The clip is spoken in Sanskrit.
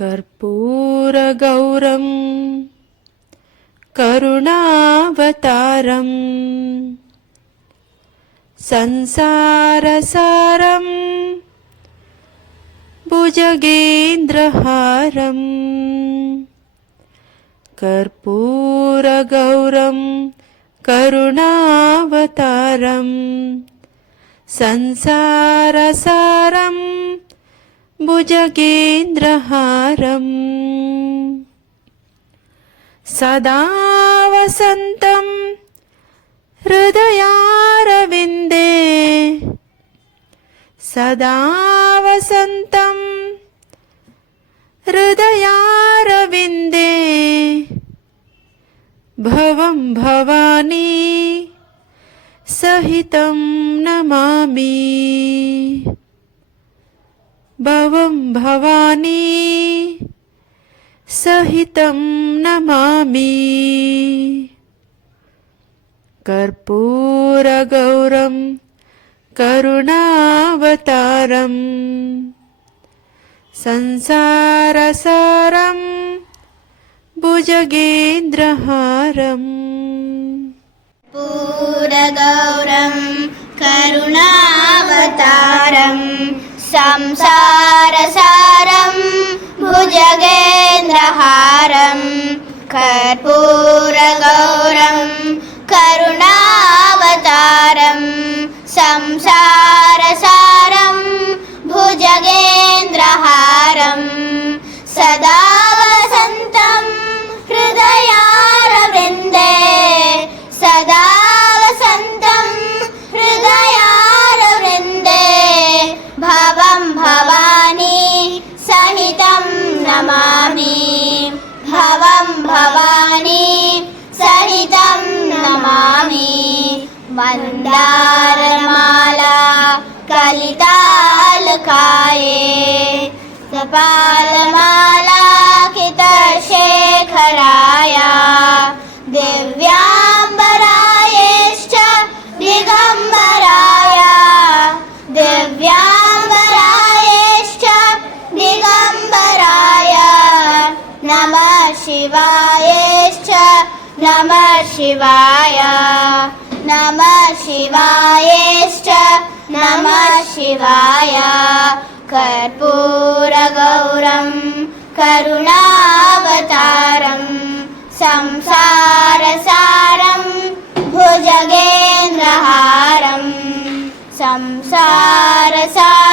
कर्पूरगौरं करुणावतारम् संसारसारं भुजगेन्द्रहारम् कर्पूरगौरं करुणावतारम् संसारसारं भुजगेन्द्रहारम्। सदा वसन्तं हृदयारविन्दे। सदा वसन्तं हृदयारविन्दे। भवं भवानी सहितं नमामि भवं भवानी सहितं नमामि। कर्पूरगौरं करुणावतारम् संसारसारं भुजगेन्द्रहारम् पूरगौरं करुणावतारं संसारसारं भुजगेन्द्रहारं कर्पूरगौरं करुणावतारं संसारसारं भुजगेन्द्रहारं सदा भवानी सहितं नमामि। मन्दारमाला कलितालकाये। सपालमाला नमः शिवाय। नमः शिवायश्च। नमः शिवाय। कर्पूरगौरं करुणावतारम् संसारसारं भुजगेन्द्रहारम् संसारसारं